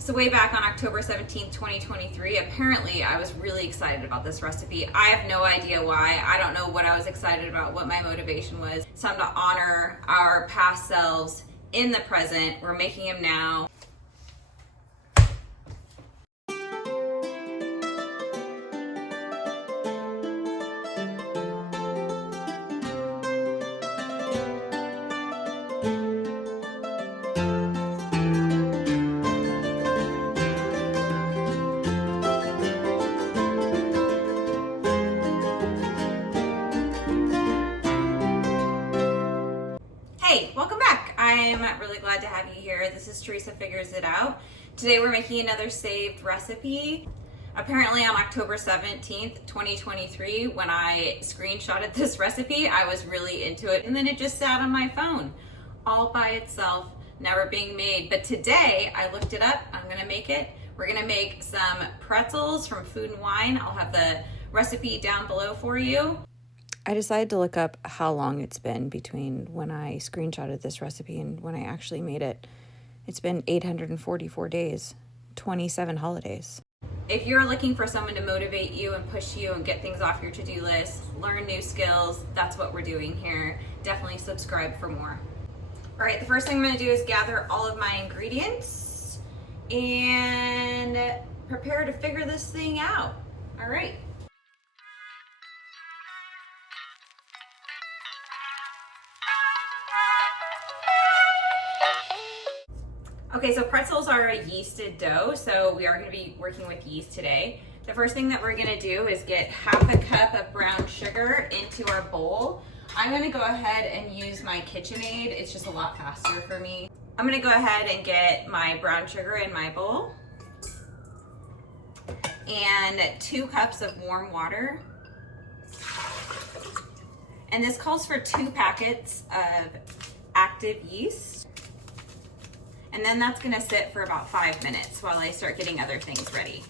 So way back on October 17th, 2023, apparently I was really excited about this recipe. I have no idea why. I don't know what I was excited about, what my motivation was. It's time to honor our past selves in the present. We're making them now. Hey, welcome back. I'm really glad to have you here. This is Teresa Figures It Out. Today we're making another saved recipe. Apparently on October 17th, 2023, when I screenshotted this recipe, I was really into it, and then it just sat on my phone all by itself, never being made. But today I looked it up. I'm gonna make it. We're gonna make some pretzels from Food and Wine. I'll have the recipe down below for you. I decided to look up how long it's been between when I screenshotted this recipe and when I actually made it. It's been 844 days, 27 holidays. If you're looking for someone to motivate you and push you and get things off your to-do list, learn new skills, that's what we're doing here. Definitely subscribe for more. All right, the first thing I'm gonna do is gather all of my ingredients and prepare to figure this thing out. All right. Okay, so pretzels are a yeasted dough, so we are going to be working with yeast today. The first thing that we're going to do is get half a cup of brown sugar into our bowl. I'm going to go ahead and use my KitchenAid. It's just a lot faster for me. I'm going to go ahead and get my brown sugar in my bowl and 2 cups of warm water. And this calls for 2 packets of active yeast. And then that's gonna sit for about 5 minutes while I start getting other things ready.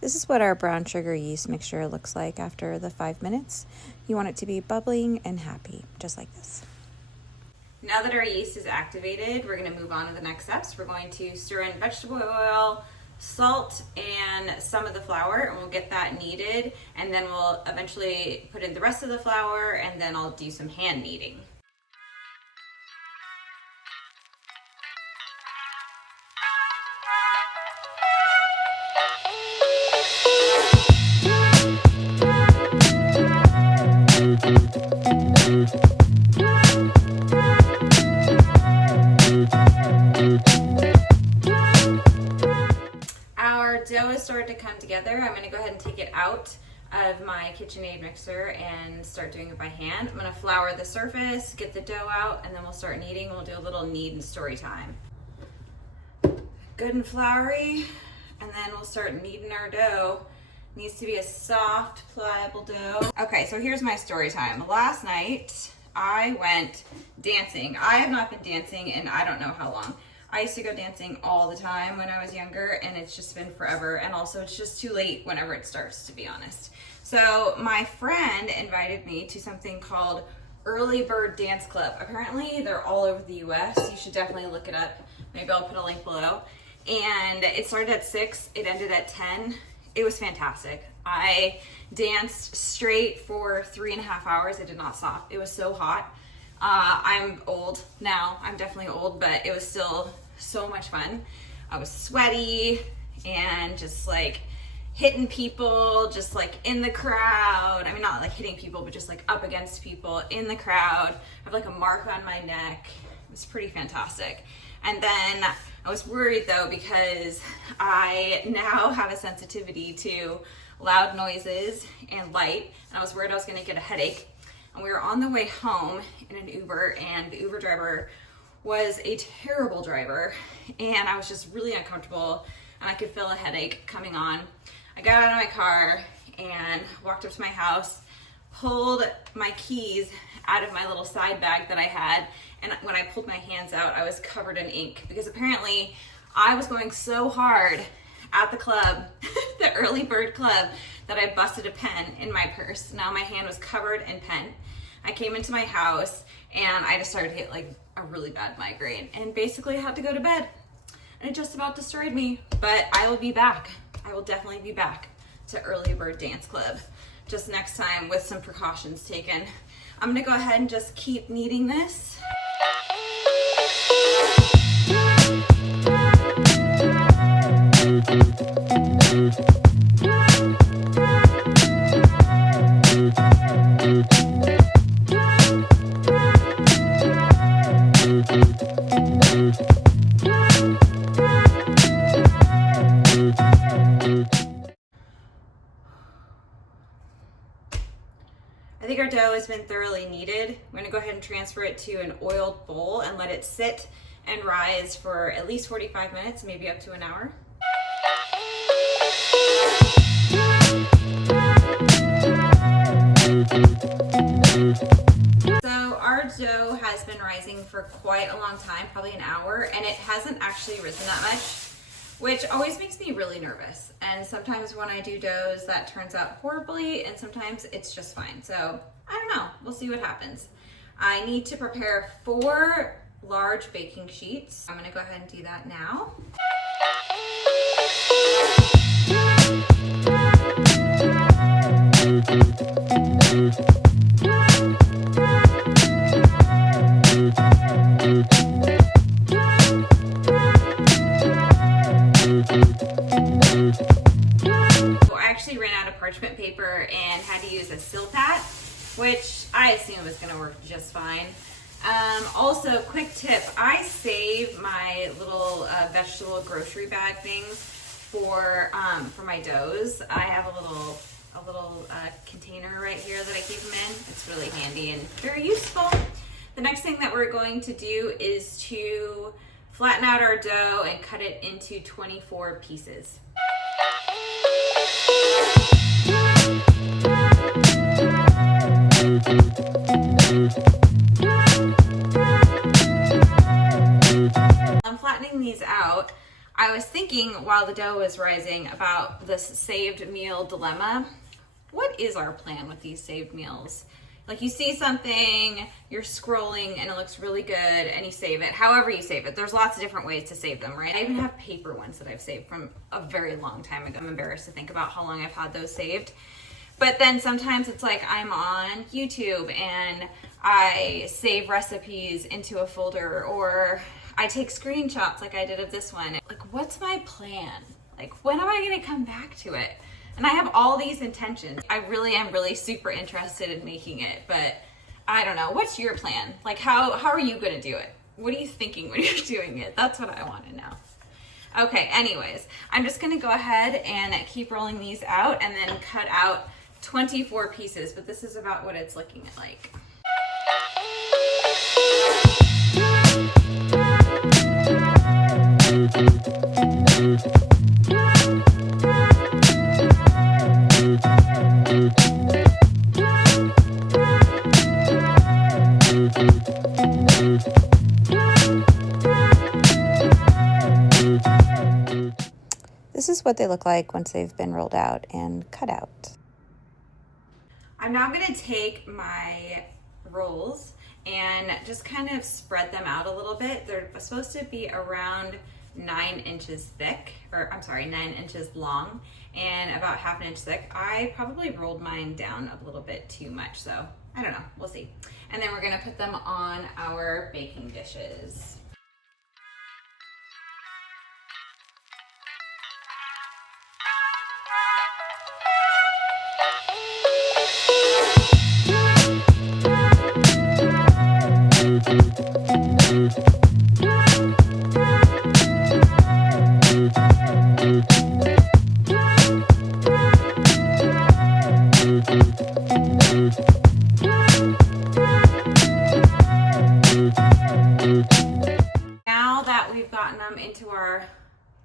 This is what our brown sugar yeast mixture looks like after the 5 minutes. You want it to be bubbling and happy, just like this. Now that our yeast is activated, we're gonna move on to the next steps. We're going to stir in vegetable oil, salt, and some of the flour, and we'll get that kneaded, and then we'll eventually put in the rest of the flour, and then I'll do some hand kneading. Our dough has started to come together. I'm going to go ahead and take it out of my KitchenAid mixer and start doing it by hand. I'm going to flour the surface, get the dough out, and then we'll start kneading. We'll do a little knead and story time. Good and floury, and then we'll start kneading our dough. It needs to be a soft, pliable dough. Okay, so here's my story time. Last night, I went dancing. I have not been dancing in I don't know how long. I used to go dancing all the time when I was younger, and it's just been forever, and also it's just too late whenever it starts, to be honest. So my friend invited me to something called Early Bird Dance Club. Apparently they're all over the US. You should definitely look it up. Maybe I'll put a link below. And it started at 6, it ended at 10. It was fantastic. I danced straight for 3.5 hours. I did not stop. It was so hot. I'm old now. I'm definitely old, but it was still so much fun. I was sweaty and just like hitting people, just like in the crowd. I mean, not like hitting people, but just like up against people in the crowd. I have like a mark on my neck. It was pretty fantastic. And then I was worried though, because I now have a sensitivity to loud noises and light, and I was worried I was gonna get a headache. And we were on the way home in an Uber, and the Uber driver was a terrible driver, and I was just really uncomfortable, and I could feel a headache coming on. I got out of my car and walked up to my house, pulled my keys out of my little side bag that I had, and when I pulled my hands out, I was covered in ink, because apparently I was going so hard at the club, the Early Bird Club, that I busted a pen in my purse. Now my hand was covered in pen. I came into my house and I just started to get like a really bad migraine and basically had to go to bed. and it just about destroyed me. But I will be back. I will definitely be back to Early Bird Dance Club just next time with some precautions taken. I'm gonna go ahead and just keep kneading this. I think our dough has been thoroughly kneaded. We're gonna go ahead and transfer it to an oiled bowl and let it sit and rise for at least 45 minutes, maybe up to an hour. So our dough has been rising for quite a long time, probably an hour, and it hasn't actually risen that much, which always makes me really nervous. And sometimes when I do doughs, that turns out horribly, and sometimes it's just fine. So I don't know, we'll see what happens. I need to prepare 4 large baking sheets. I'm gonna go ahead and do that now. Parchment paper and had to use a Silpat, which I assume was going to work just fine. Also, quick tip, I save my little vegetable grocery bag things for my doughs. I have a little container right here that I keep them in. It's really handy and very useful. The next thing that we're going to do is to flatten out our dough and cut it into 24 pieces. I'm flattening these out. I was thinking while the dough was rising about this saved meal dilemma. What is our plan with these saved meals? Like, you see something, you're scrolling and it looks really good and you save it. However you save it, there's lots of different ways to save them, right? I even have paper ones that I've saved from a very long time ago. I'm embarrassed to think about how long I've had those saved. But then sometimes it's like I'm on YouTube and I save recipes into a folder, or I take screenshots like I did of this one. Like, what's my plan? Like, when am I gonna come back to it? And I have all these intentions. I really am super interested in making it, but I don't know. What's your plan? Like, how are you gonna do it? What are you thinking when you're doing it? That's what I wanna know. Okay, anyways, I'm just gonna go ahead and keep rolling these out and then cut out 24 pieces, but this is about what it's looking like. This is what they look like once they've been rolled out and cut out. I'm now going to take my rolls and just kind of spread them out a little bit. They're supposed to be around 9 inches thick, or I'm sorry, 9 inches long and about ½ inch thick. I probably rolled mine down a little bit too much, so I don't know, we'll see. And then we're going to put them on our baking dishes. Now that we've gotten them into our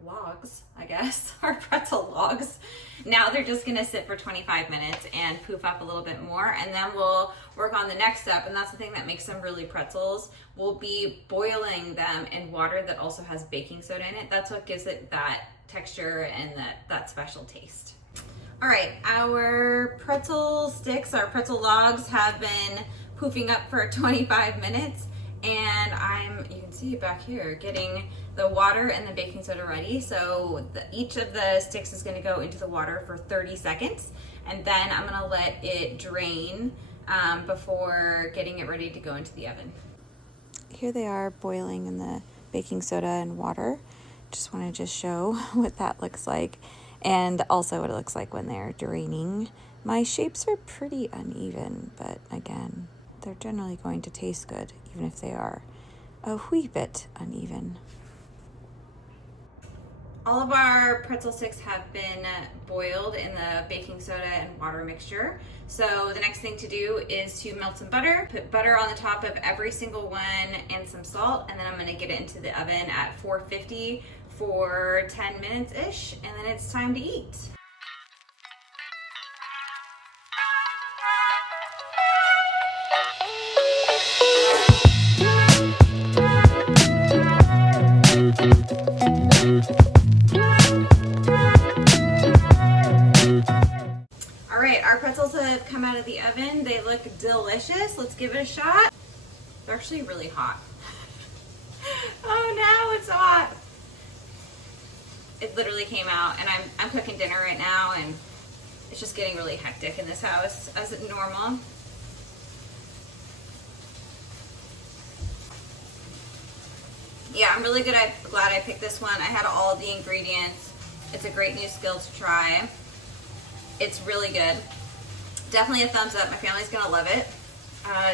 logs, I guess, our pretzel logs, now they're just gonna sit for 25 minutes and poof up a little bit more, and then we'll work on the next step, and that's the thing that makes them really pretzels. We'll be boiling them in water that also has baking soda in it. That's what gives it that texture and that special taste. All right, our pretzel sticks, our pretzel logs have been poofing up for 25 minutes, And you can see it back here, getting the water and the baking soda ready. So each of the sticks is gonna go into the water for 30 seconds. And then I'm gonna let it drain before getting it ready to go into the oven. Here they are boiling in the baking soda and water. Just want to show what that looks like, and also what it looks like when they're draining. My shapes are pretty uneven, but again, they're generally going to taste good, even if they are a wee bit uneven. All of our pretzel sticks have been boiled in the baking soda and water mixture. So the next thing to do is to melt some butter, put butter on the top of every single one and some salt, and then I'm gonna get it into the oven at 450 for 10 minutes-ish, and then it's time to eat. All right, our pretzels have come out of the oven. They look delicious. Let's give it a shot. They're actually really hot. Oh no, it's so hot. It literally came out, and I'm cooking dinner right now, and it's just getting really hectic in this house as normal. Yeah, I'm really glad I picked this one. I had all the ingredients. It's a great new skill to try. It's really good. Definitely a thumbs up. My family's gonna love it.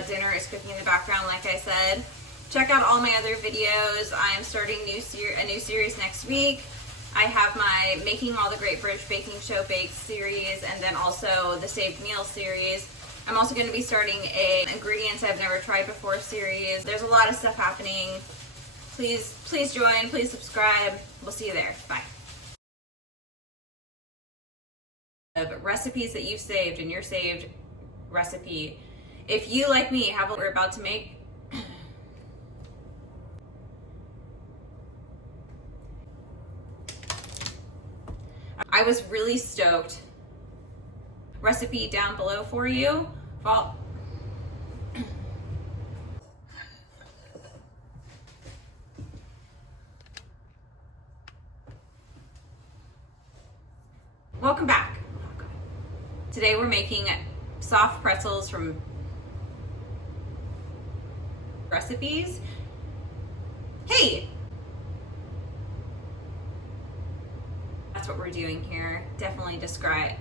Dinner is cooking in the background, like I said. Check out all my other videos. I'm starting a new series next week. I have my Making All the Great British Baking Show Bakes series, and then also the Saved Meals series. I'm also going to be starting a Ingredients I've Never Tried Before series. There's a lot of stuff happening. Please join, please subscribe. We'll see you there. Bye. Of recipes that you've saved in your saved recipe. If you, like me, have what we're about to make, I was really stoked. Recipe down below for you. Welcome back. Today we're making soft pretzels from recipes. Hey! That's what we're doing here. Definitely describe